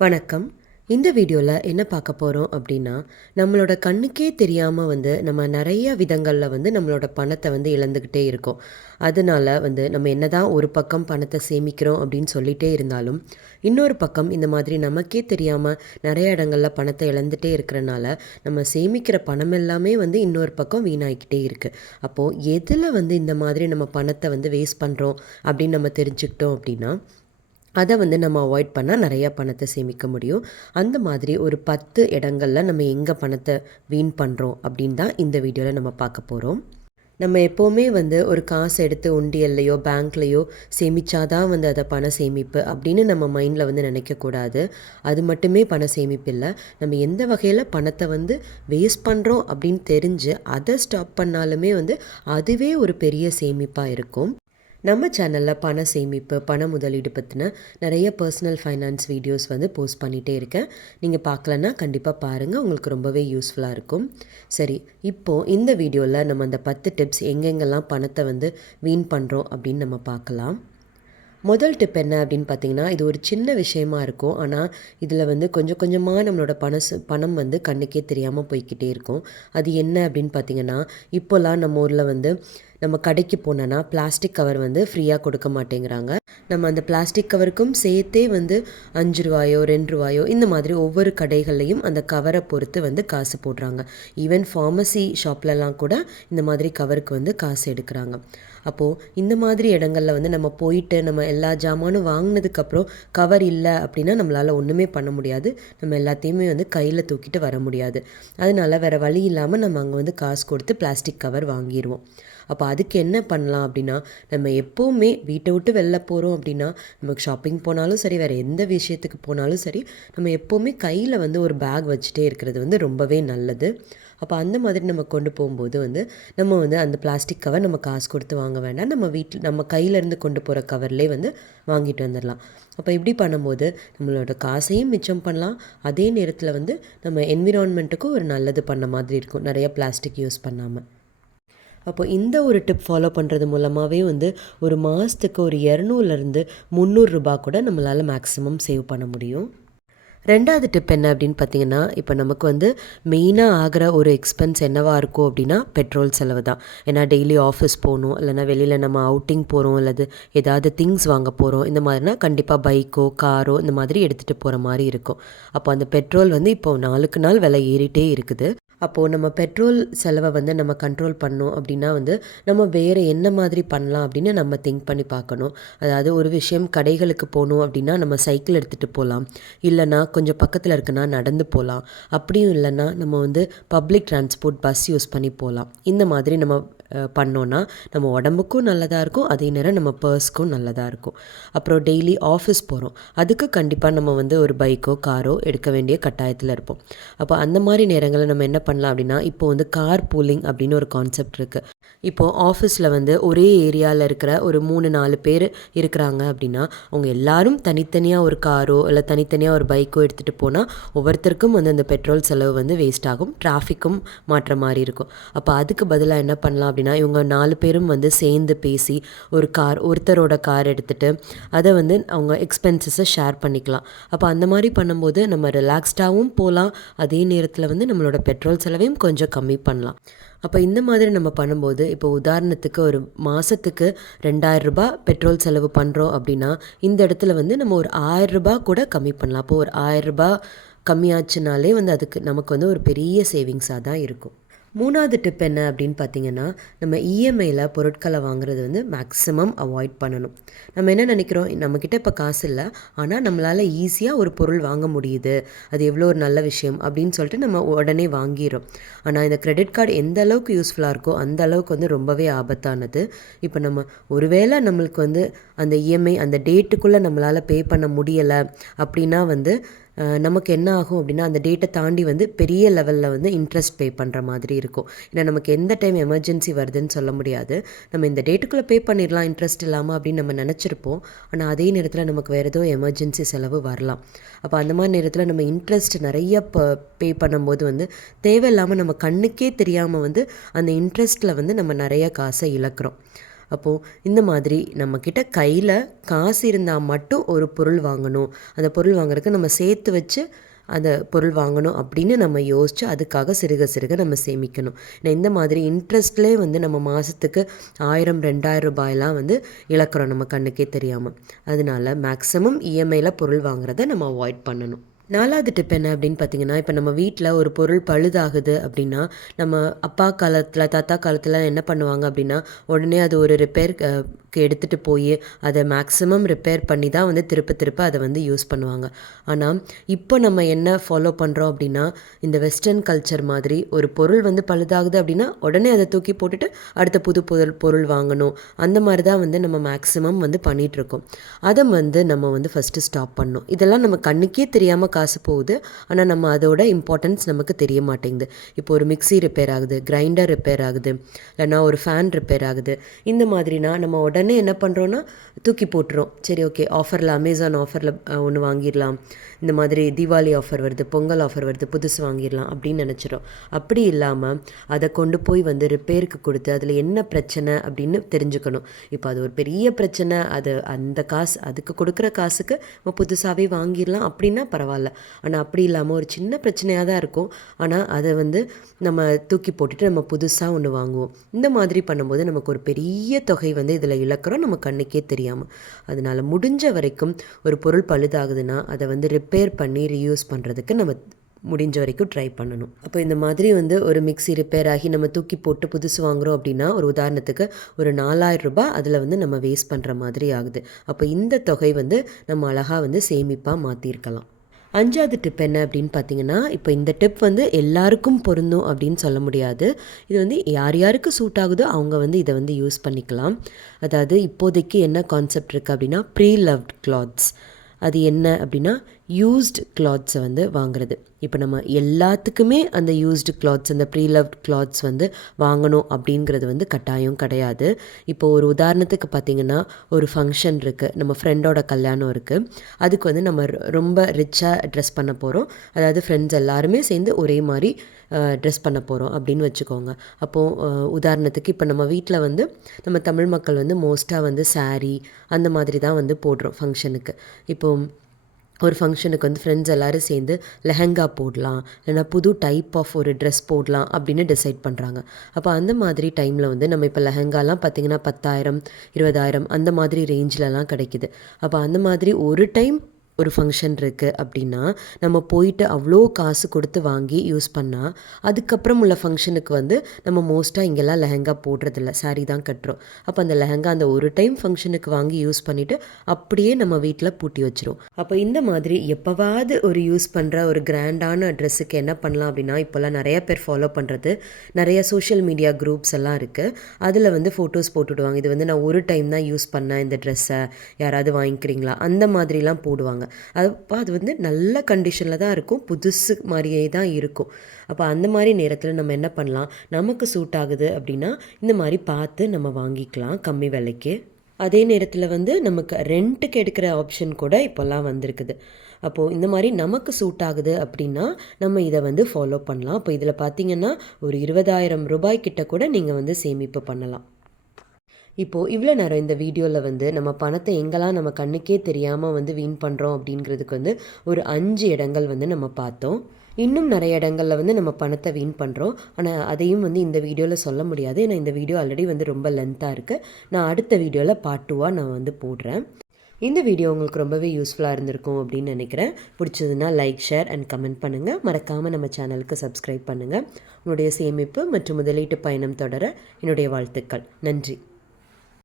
வணக்கம். இந்த வீடியோவில் என்ன பார்க்க போகிறோம் அப்படின்னா நம்மளோட கண்ணுக்கே தெரியாமல் வந்து நம்ம நிறைய விதங்களில் வந்து நம்மளோட பணத்தை வந்து இழந்துக்கிட்டே இருக்கோம். அதனால வந்து நம்ம என்ன தான் ஒரு பக்கம் பணத்தை சேமிக்கிறோம் அப்படின்னு சொல்லிகிட்டே இருந்தாலும் இன்னொரு பக்கம் இந்த மாதிரி நமக்கே தெரியாமல் நிறைய இடங்களில் பணத்தை இழந்துகிட்டே இருக்கிறனால நம்ம சேமிக்கிற பணம் எல்லாமே வந்து இன்னொரு பக்கம் வீணாகிக்கிட்டே இருக்குது அப்போது எதில் வந்து இந்த மாதிரி நம்ம பணத்தை வந்து வேஸ்ட் பண்ணுறோம் அப்படின்னு நம்ம தெரிஞ்சுக்கிட்டோம் அப்படின்னா அதை வந்து நம்ம அவாய்ட் பண்ணால் நிறையா பணத்தை சேமிக்க முடியும். அந்த மாதிரி ஒரு பத்து இடங்களில் நம்ம எங்கே பணத்தை வீண் பண்ணுறோம் அப்படின்னு தான் இந்த வீடியோவில் நம்ம பார்க்க போகிறோம் நம்ம எப்போவுமே வந்து ஒரு காசு எடுத்து உண்டியல்லையோ பேங்க்லேயோ சேமிச்சாதான் வந்து அதை பண சேமிப்பு அப்படின்னு நம்ம மைண்டில் வந்து நினைக்கக்கூடாது அது மட்டுமே பண சேமிப்பு இல்லை. நம்ம எந்த வகையில் பணத்தை வந்து வேஸ்ட் பண்ணுறோம் அப்படின்னு தெரிஞ்சு அதை ஸ்டாப் பண்ணாலுமே வந்து அதுவே ஒரு பெரிய சேமிப்பாக இருக்கும். நம்ம சேனலில் பண சேமிப்பு பண முதலீடு பற்றின நிறைய பர்சனல் ஃபைனான்ஸ் வீடியோஸ் வந்து போஸ்ட் பண்ணிகிட்டே இருக்கேன். நீங்கள் பார்க்கலன்னா கண்டிப்பாக பாருங்கள் உங்களுக்கு ரொம்பவே யூஸ்ஃபுல்லாக இருக்கும். சரி இப்போது இந்த வீடியோவில் நம்ம அந்த பத்து டிப்ஸ் எங்கெங்கெல்லாம் பணத்தை வந்து வீண் பண்ணுறோம் அப்படின்னு நம்ம பார்க்கலாம். முதல் டிப் என்ன அப்படின்னு பார்த்தீங்கன்னா இது ஒரு சின்ன விஷயமா இருக்கும். ஆனால் இதில் வந்து கொஞ்சம் கொஞ்சமாக நம்மளோட பணசு பணம் வந்து கண்ணுக்கே தெரியாமல் போய்கிட்டே இருக்கும். அது என்ன அப்படின்னு பார்த்தீங்கன்னா இப்போல்லாம் நம்ம ஊரில் வந்து நம்ம கடைக்கு போனோன்னா பிளாஸ்டிக் கவர் வந்து ஃப்ரீயாக கொடுக்க மாட்டேங்கிறாங்க. நம்ம அந்த பிளாஸ்டிக் கவருக்கும் சேர்த்தே வந்து அஞ்சு ரூபாயோ ரெண்டு ரூபாயோ இந்த மாதிரி ஒவ்வொரு கடைகள்லையும் அந்த கவரை பொறுத்து வந்து காசு போடுறாங்க. ஈவன் ஃபார்மசி ஷாப்லலாம் கூட இந்த மாதிரி கவருக்கு வந்து காசு எடுக்கிறாங்க. அப்போது இந்த மாதிரி இடங்களில் வந்து நம்ம போயிட்டு நம்ம எல்லா ஜாமானும் வாங்கினதுக்கப்புறம் கவர் இல்லை அப்படின்னா நம்மளால் ஒன்றுமே பண்ண முடியாது. நம்ம எல்லாத்தையுமே வந்து கையில் தூக்கிட்டு வர முடியாது. அதனால் வேறு வழி இல்லாமல் நம்ம அங்கே வந்து காசு கொடுத்து பிளாஸ்டிக் கவர் வாங்கிடுவோம் அப்போ அதுக்கு என்ன பண்ணலாம் அப்படின்னா நம்ம எப்போவுமே வீட்டை விட்டு வெளில போகிறோம் அப்படின்னா நமக்கு ஷாப்பிங் போனாலும் சரி வேறு எந்த விஷயத்துக்கு போனாலும் சரி நம்ம எப்போவுமே கையில் வந்து ஒரு பேக் வச்சுட்டே இருக்கிறது வந்து ரொம்பவே நல்லது. அப்போ அந்த மாதிரி நம்ம கொண்டு போகும்போது வந்து நம்ம வந்து அந்த பிளாஸ்டிக் கவர் நம்ம காசு கொடுத்து வாங்க வேண்டாம். நம்ம வீட்டில் நம்ம கையிலேருந்து கொண்டு போகிற கவர்லேயே வந்து வாங்கிட்டு வந்துடலாம். அப்போ இப்படி பண்ணும்போது நம்மளோட காசையும் மிச்சம் பண்ணலாம். அதே நேரத்தில் வந்து நம்ம என்விரான்மெண்ட்டுக்கும் ஒரு நல்லது பண்ண மாதிரி இருக்கும். நிறைய பிளாஸ்டிக் யூஸ் பண்ணாமல் அப்போ இந்த ஒரு டிப் ஃபாலோ பண்ணுறது மூலமாகவே வந்து ஒரு மாதத்துக்கு ஒரு இரநூறுலேருந்து முந்நூறுரூபா கூட நம்மளால் மேக்ஸிமம் சேவ் பண்ண முடியும். ரெண்டாவது டிப் என்ன அப்படின்னு பார்த்தீங்கன்னா இப்போ நமக்கு வந்து மெயினாக ஆகிற ஒரு எக்ஸ்பென்ஸ் என்னவாக இருக்கும் அப்படின்னா பெட்ரோல் செலவு தான். ஏன்னா டெய்லி ஆஃபீஸ் போகணும் இல்லைனா வெளியில் நம்ம அவுட்டிங் போகிறோம் அல்லது ஏதாவது திங்ஸ் வாங்க போகிறோம் இந்த மாதிரினா கண்டிப்பாக பைக்கோ காரோ இந்த மாதிரி எடுத்துகிட்டு போகிற மாதிரி இருக்கும். அப்போ அந்த பெட்ரோல் வந்து இப்போ நாளுக்கு நாள் விலை ஏறிட்டே இருக்குது. அப்போது நம்ம பெட்ரோல் செலவை வந்து நம்ம கண்ட்ரோல் பண்ணோம் அப்படின்னா வந்து நம்ம வேறு என்ன மாதிரி பண்ணலாம் அப்படின்னு நம்ம திங்க் பண்ணி பார்க்கணும். அதாவது ஒரு விஷயம் கடைகளுக்கு போகணும் அப்படின்னா நம்ம சைக்கிள் எடுத்துகிட்டு போகலாம். இல்லைனா கொஞ்சம் பக்கத்தில் இருக்குன்னா நடந்து போகலாம். அப்படியும் இல்லைன்னா நம்ம வந்து பப்ளிக் டிரான்ஸ்போர்ட் பஸ் யூஸ் பண்ணி போகலாம். இந்த மாதிரி நம்ம பண்ணோன்னா நம்ம உடம்புக்கும் நல்லதாக இருக்கும் அதே நேரம் நம்ம பர்ஸ்க்கும் நல்லதாக இருக்கும். அப்புறம் டெய்லி ஆஃபீஸ் போகிறோம் அதுக்கு கண்டிப்பாக நம்ம வந்து ஒரு பைக்கோ காரோ எடுக்க வேண்டிய கட்டாயத்தில் இருப்போம். அப்போ அந்த மாதிரி நேரங்களில் நம்ம என்ன பண்ணலாம் அப்படின்னா இப்போ வந்து கார் பூலிங் அப்படின்னு ஒரு கான்செப்ட் இருக்குது இப்போது ஆஃபீஸில் வந்து ஒரே ஏரியாவில் இருக்கிற ஒரு மூணு நாலு பேர் இருக்கிறாங்க அப்படின்னா அவங்க எல்லாரும் தனித்தனியாக ஒரு காரோ இல்லை தனித்தனியாக ஒரு பைக்கோ எடுத்துகிட்டு போனால் ஒவ்வொருத்தருக்கும் வந்து அந்த பெட்ரோல் செலவு வந்து வேஸ்ட் ஆகும் டிராஃபிக்கும் மாற்ற மாதிரி இருக்கும். அப்போ அதுக்கு பதிலாக என்ன பண்ணலாம் அப்படின்னா இவங்க நாலு பேரும் வந்து சேர்ந்து பேசி ஒரு கார் ஒருத்தரோட கார் எடுத்துகிட்டு அதை வந்து அவங்க எக்ஸ்பென்சஸை ஷேர் பண்ணிக்கலாம். அப்போ அந்த மாதிரி பண்ணும்போது நம்ம ரிலாக்ஸ்டாகவும் போகலாம் அதே நேரத்தில் வந்து நம்மளோட பெட்ரோல் செலவையும் கொஞ்சம் கம்மி பண்ணலாம். அப்போ இந்த மாதிரி நம்ம பண்ணும்போது இப்போ உதாரணத்துக்கு ஒரு மாதத்துக்கு ரெண்டாயிரரூபா பெட்ரோல் செலவு பண்ணுறோம் அப்படின்னா இந்த இடத்துல வந்து நம்ம ஒரு ஆயிரரூபா கூட கம்மி பண்ணலாம். அப்போ ஒரு ஆயிரரூபா கம்மியாச்சுனாலே வந்து அதுக்கு நமக்கு வந்து ஒரு பெரிய சேவிங்ஸாக தான் இருக்கும். மூணாவது டிப் என்ன அப்படின்னு பார்த்தீங்கன்னா நம்ம இஎம்ஐயில் பொருட்களை வாங்குறது வந்து மேக்ஸிமம் அவாய்ட் பண்ணணும். நம்ம என்ன நினைக்கிறோம்? நம்மக்கிட்ட இப்போ காசு இல்லை. ஆனால் நம்மளால் ஈஸியாக ஒரு பொருள் வாங்க முடியுது. அது எவ்வளோ ஒரு நல்ல விஷயம் அப்படின்னு சொல்லிட்டு நம்ம உடனே வாங்கிடும் ஆனால் இந்த கிரெடிட் கார்டு எந்த அளவுக்கு யூஸ்ஃபுல்லாக இருக்கோ அந்த அளவுக்கு வந்து ரொம்பவே ஆபத்தானது. இப்போ நம்ம ஒருவேளை நம்மளுக்கு வந்து அந்த இஎம்ஐ அந்த டேட்டுக்குள்ளே நம்மளால் பே பண்ண முடியலை அப்படின்னா வந்து நமக்கு என்ன ஆகும் அப்படின்னா அந்த டேட்டை தாண்டி வந்து பெரிய லெவலில் வந்து இன்ட்ரெஸ்ட் பே பண்ணுற மாதிரி இருக்கும். ஏன்னா நமக்கு எந்த டைம் எமர்ஜென்சி வருதுன்னு சொல்ல முடியாது. நம்ம இந்த டேட்டுக்குள்ளே பே பண்ணிடலாம் இன்ட்ரெஸ்ட் இல்லாமல் அப்படின்னு நம்ம நினச்சிருப்போம். ஆனால் அதே நேரத்தில் நமக்கு வேறு ஏதோ எமர்ஜென்சி செலவு வரலாம். அப்போ அந்த மாதிரி நேரத்தில் நம்ம இன்ட்ரெஸ்ட் நிறைய ப பே பண்ணும்போது வந்து தேவையில்லாமல் நம்ம கண்ணுக்கே தெரியாமல் வந்து அந்த இன்ட்ரெஸ்ட்டில் வந்து நம்ம நிறைய காசை இழக்கிறோம். அப்போது இந்த மாதிரி நம்மக்கிட்ட கையில் காசு இருந்தால் மட்டும் ஒரு பொருள் வாங்கணும். அந்த பொருள் வாங்குறதுக்கு நம்ம சேர்த்து வச்சு அந்த பொருள் வாங்கணும் அப்படின்னு நம்ம யோசித்து அதுக்காக சிறுக சிறுக நம்ம சேமிக்கணும். நான் இந்த மாதிரி இன்ட்ரெஸ்ட்லேயே வந்து நம்ம மாதத்துக்கு ஆயிரம் ரெண்டாயிரம் ரூபாயெலாம் வந்து இழக்கிறோம் நம்ம கண்ணுக்கே தெரியாமல் அதனால மேக்ஸிமம் இஎம்ஐயில் பொருள் வாங்குறத நம்ம அவாய்ட் பண்ணணும். நாலாவது டிப் என்ன அப்படின்னு பார்த்தீங்கன்னா இப்போ நம்ம வீட்டில் ஒரு பொருள் பழுதாகுது அப்படின்னா நம்ம அப்பா காலத்தில் தாத்தா காலத்தில் என்ன பண்ணுவாங்க அப்படின்னா உடனே அது ஒரு ரிப்பேர் எடுத்துகிட்டு போய் அதை மேக்ஸிமம் ரிப்பேர் பண்ணி தான் வந்து திருப்ப திருப்ப அதை வந்து யூஸ் பண்ணுவாங்க. ஆனால் இப்போ நம்ம என்ன ஃபாலோ பண்ணுறோம் அப்படின்னா இந்த வெஸ்டர்ன் கல்ச்சர் மாதிரி ஒரு பொருள் வந்து பழுதாகுது அப்படின்னா உடனே அதை தூக்கி போட்டுட்டு அடுத்த புது பொருள் பொருள் வாங்கணும். அந்த மாதிரி தான் வந்து நம்ம மேக்ஸிமம் வந்து பண்ணிகிட்ருக்கோம் அதை வந்து நம்ம வந்து ஃபஸ்ட்டு ஸ்டாப் பண்ணணும். இதெல்லாம் நம்ம கண்ணுக்கே தெரியாமல் காசு போகுது. ஆனால் நம்ம அதோட இம்பார்ட்டன்ஸ் நமக்கு தெரிய மாட்டேங்குது. இப்போ ஒரு மிக்சி ரிப்பேர் ஆகுது கிரைண்டர் ரிப்பேர் ஆகுது இல்லைனா ஒரு ஃபேன் ரிப்பேர் ஆகுது. இந்த மாதிரினா நம்ம உடனே என்ன பண்ணுறோன்னா தூக்கி போட்டுரும் சரி ஓகே ஆஃபரில் அமேசான் ஆஃபரில் ஒன்று வாங்கிடலாம். இந்த மாதிரி தீபாவளி ஆஃபர் வருது பொங்கல் ஆஃபர் வருது புதுசு வாங்கிடலாம் அப்படின்னு நினச்சிடும் அப்படி இல்லாமல் அதை கொண்டு போய் வந்து ரிப்பேருக்கு கொடுத்து அதில் என்ன பிரச்சனை அப்படின்னு தெரிஞ்சுக்கணும். இப்போ அது ஒரு பெரிய பிரச்சனை. அது அந்த காசு அதுக்கு கொடுக்குற காசுக்கு நம்ம புதுசாகவே வாங்கிடலாம் அப்படின்னா பரவாயில்ல. ஆனால் அப்படி இல்லாமல் ஒரு சின்ன பிரச்சனையாக தான் இருக்கும். ஆனால் அதை வந்து நம்ம தூக்கி போட்டுட்டு நம்ம புதுசாக ஒன்று வாங்குவோம். இந்த மாதிரி பண்ணும்போது நமக்கு ஒரு பெரிய தொகை வந்து இதில் இழக்கிறோம் நம்ம கண்ணுக்கே தெரியாமல் அதனால் முடிஞ்ச வரைக்கும் ஒரு பொருள் பழுதாகுதுன்னா அதை வந்து ரிப்பேர் பண்ணி ரீயூஸ் பண்ணுறதுக்கு நம்ம முடிஞ்ச வரைக்கும் ட்ரை பண்ணணும். அப்போ இந்த மாதிரி வந்து ஒரு மிக்சி ரிப்பேர் ஆகி நம்ம தூக்கி போட்டு புதுசு வாங்குகிறோம் அப்படின்னா ஒரு உதாரணத்துக்கு ஒரு நாலாயிரம் ரூபாய் அதில் வந்து நம்ம வேஸ்ட் பண்ணுற மாதிரி ஆகுது. அப்போ இந்த தொகை வந்து நம்ம அழகாக வந்து சேமிப்பாக மாற்றிருக்கலாம் அஞ்சாவது டிப் என்ன அப்படின்னு பார்த்தீங்கன்னா இப்போ இந்த டிப் வந்து எல்லாருக்கும் பொருந்தும் அப்படின்னு சொல்ல முடியாது. இது வந்து யார் யாருக்கு சூட் ஆகுதோ அவங்க வந்து இதை வந்து யூஸ் பண்ணிக்கலாம். அதாவது இப்போதைக்கு என்ன கான்செப்ட் இருக்குது அப்படின்னா ப்ரீ லவ்ட் கிளாத்ஸ் அது என்ன அப்படின்னா யூஸ்டு கிளாத்ஸை வந்து வாங்குறது. இப்போ நம்ம எல்லாத்துக்குமே அந்த யூஸ்டு கிளாத்ஸ் அந்த ப்ரீ லவ்ட் கிளாத்ஸ் வந்து வாங்கணும் அப்படிங்கிறது வந்து கட்டாயம் கிடையாது. இப்போ ஒரு உதாரணத்துக்கு பார்த்திங்கன்னா ஒரு ஃபங்க்ஷன் இருக்குது நம்ம ஃப்ரெண்டோட கல்யாணம் இருக்குது அதுக்கு வந்து நம்ம ரொம்ப ரிச்சாக ட்ரெஸ் பண்ண போகிறோம் அதாவது ஃப்ரெண்ட்ஸ் எல்லாருமே சேர்ந்து ஒரே மாதிரி ட்ரெஸ் பண்ண போகிறோம் அப்படின்னு வச்சுக்கோங்க. அப்போது உதாரணத்துக்கு இப்போ நம்ம வீட்டில் வந்து நம்ம தமிழ் மக்கள் வந்து மோஸ்ட்டாக வந்து சாரீ அந்த மாதிரி தான் வந்து போடுறோம் ஃபங்க்ஷனுக்கு இப்போது ஒரு ஃபங்க்ஷனுக்கு வந்து ஃப்ரெண்ட்ஸ் எல்லோரும் சேர்ந்து லெஹங்கா போடலாம் இல்லைனா புது டைப் ஆஃப் ஒரு ட்ரெஸ் போடலாம் அப்படின்னு டிசைட் பண்ணுறாங்க அப்போ அந்த மாதிரி டைமில் வந்து நம்ம இப்போ லெஹங்காலாம் பார்த்திங்கன்னா பத்தாயிரம் இருபதாயிரம் அந்த மாதிரி ரேஞ்சிலலாம் கிடைக்கிது. அப்போ அந்த மாதிரி ஒரு டைம் ஒரு ஃபங்க்ஷன் இருக்குது அப்படின்னா நம்ம போயிட்டு அவ்வளோ காசு கொடுத்து வாங்கி யூஸ் பண்ணால் அதுக்கப்புறம் உள்ள ஃபங்க்ஷனுக்கு வந்து நம்ம மோஸ்ட்டாக இங்கெல்லாம் லெஹங்கா போடுறதில்ல சாரீ தான் கட்டுறோம். அப்போ அந்த லெஹங்கா அந்த ஒரு டைம் ஃபங்க்ஷனுக்கு வாங்கி யூஸ் பண்ணிவிட்டு அப்படியே நம்ம வீட்டில் பூட்டி வச்சிரும் அப்போ இந்த மாதிரி எப்போவாவது ஒரு யூஸ் பண்ணுற ஒரு கிராண்டான ட்ரெஸ்ஸுக்கு என்ன பண்ணலாம் அப்படின்னா இப்போல்லாம் நிறைய பேர் ஃபாலோ பண்ணுறது நிறைய சோஷியல் மீடியா குரூப்ஸ் எல்லாம் இருக்குது அதில் வந்து ஃபோட்டோஸ் போட்டுவிடுவாங்க இது வந்து நான் ஒரு டைம் தான் யூஸ் பண்ணேன் இந்த ட்ரெஸ்ஸை யாராவது வாங்கிக்கிறீங்களா? அந்த மாதிரிலாம் போடுவாங்க. அப்போ அது வந்து நல்ல கண்டிஷனில் தான் இருக்கும். புதுசு மாதிரியே தான் இருக்கும். அப்போ அந்த மாதிரி நேரத்தில் நம்ம என்ன பண்ணலாம்? நமக்கு சூட் ஆகுது அப்படின்னா இந்த மாதிரி பார்த்து நம்ம வாங்கிக்கலாம் கம்மி விலைக்கு. அதே நேரத்தில் வந்து நமக்கு ரெண்ட்டுக்கு எடுக்கிற ஆப்ஷன் கூட இப்போல்லாம் வந்திருக்குது. அப்போது இந்த மாதிரி நமக்கு சூட் ஆகுது அப்படின்னா நம்ம இதை வந்து ஃபாலோ பண்ணலாம். அப்போ இதில் பார்த்தீங்கன்னா ஒரு இருபதாயிரம் ரூபாய் கிட்ட கூட நீங்கள் வந்து சேமிப்பு பண்ணலாம். இப்போது இவ்வளோ நேரம் இந்த வீடியோவில் வந்து நம்ம பணத்தை எங்கெல்லாம் நம்ம கண்ணுக்கே தெரியாமல் வந்து வீண் பண்ணுறோம் அப்படிங்கிறதுக்கு வந்து ஒரு அஞ்சு இடங்கள் வந்து நம்ம பார்த்தோம். இன்னும் நிறைய இடங்களில் வந்து நம்ம பணத்தை வீண் பண்ணுறோம் ஆனால் அதையும் வந்து இந்த வீடியோவில் சொல்ல முடியாது. ஏன்னா இந்த வீடியோ ஆல்ரெடி வந்து ரொம்ப லென்த்தாக இருக்குது நான் அடுத்த வீடியோவில் பார்ட் டூவாக நான் வந்து போடுறேன். இந்த வீடியோ உங்களுக்கு ரொம்பவே யூஸ்ஃபுல்லாக இருந்திருக்கும் அப்படின்னு நினைக்கிறேன். பிடிச்சதுன்னா லைக் ஷேர் அண்ட் கமெண்ட் பண்ணுங்கள் மறக்காமல் நம்ம சேனலுக்கு சப்ஸ்கிரைப் பண்ணுங்கள் உங்களுடைய சேமிப்பு மற்றும் முதலீட்டு பயணம் தொடர என்னுடைய வாழ்த்துக்கள். நன்றி.